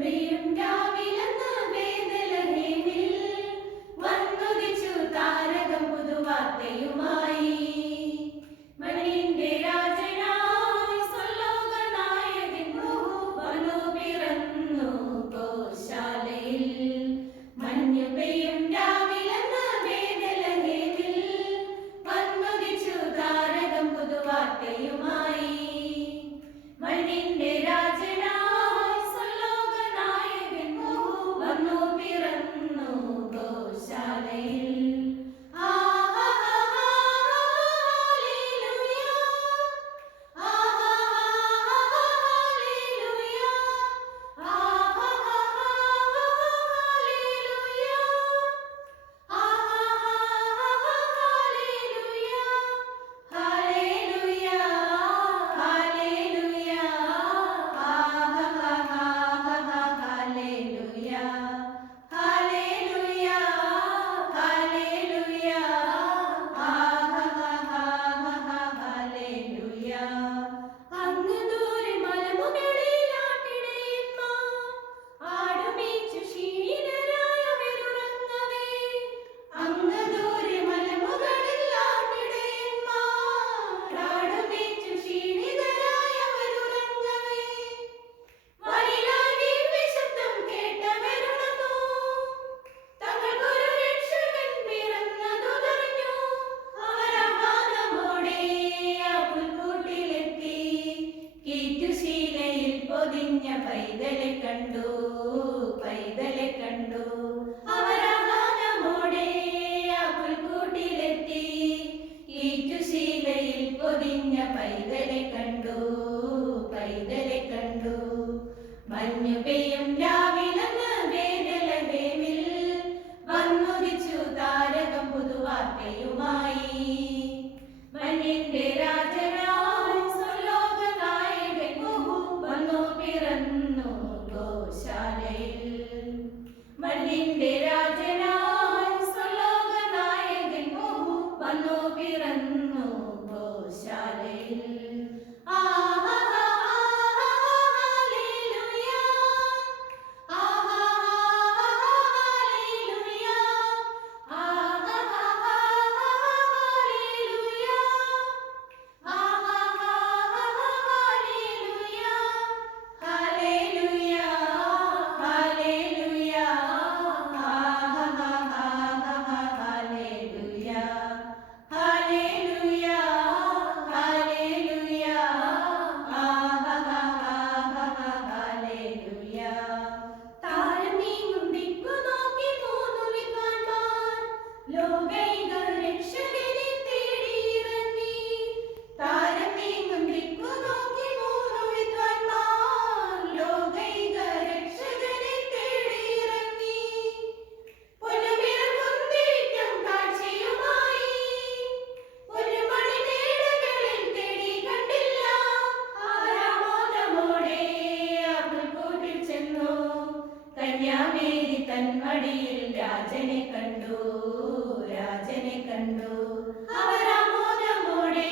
പെയ്യും രാവിലെന്ന് ബേത്ലഹേമിൽ വന്നുദിച്ചു താരകം പുതുവാർത്തയുമായി. മണ്ണിന്റെ രാജനായി സ്വലോകനായകൻ വന്നു പിറന്നു ഗോശാലയിൽ. മഞ്ഞു പെയ്യും രാവിലെന്ന് ബേത്ലഹേമിൽ വന്നുദിച്ചു താരകം പുതുവാർത്തയുമായി. മണ്ണിന്റെ രാജനായി സ്വലോകനായകൻ വന്നു പിറന്നു ഗോശാലയിൽ. പൈതലെ കണ്ടു, പൈതലെ കണ്ടു. അവരാനമോടെ ആ പുൽക്കൂട്ടിലെത്തി. ഈറ്റുശീലയിൽ പൊതിഞ്ഞ പൈതലെ കണ്ടു, പൈതലെ കണ്ടു. മഞ്ഞു പെയ്യും രാവിലെന്ന് ബേത്ലഹേമിൽ വന്നുദിച്ചു താരകം പുതുവാർത്തയുമായി. മണ്ണിന്റെ രാജനായി സ്വലോകനായകൻ വന്നു പിറന്നു ഗോശാലയിൽ. മണ്ണിന്റെ രാജനായി സ്വലോകനായകൻ വന്നു പിറന്നു ഗോശാലയിൽ. കന്യാമേരി തന്മടിയിൽ രാജനെ കണ്ടു, രാജനെ കണ്ടു. അവരാമോദമോടെ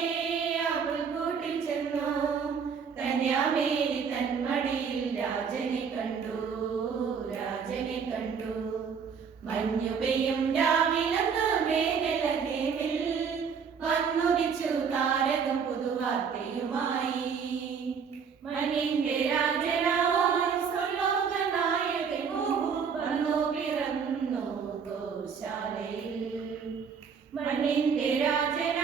ആ പുൽക്കൂട്ടിൽ ചെന്നു. കന്യാമേരി തന്മടിയിൽ രാജനെ കണ്ടു, രാജനെ കണ്ടു. മഞ്ഞു പെയ്യും രാവിലെന്ന് ബേത്ലഹേമിൽ വന്നുദിച്ചു താരകം പുതുവാർത്തയുമായി. മണ്ണിന്റെ രാജനായി സ്വലോകനായകൻ വന്നു പിറന്നു ഗോശാലയിൽ. മണ്ണിന്റെ രാജന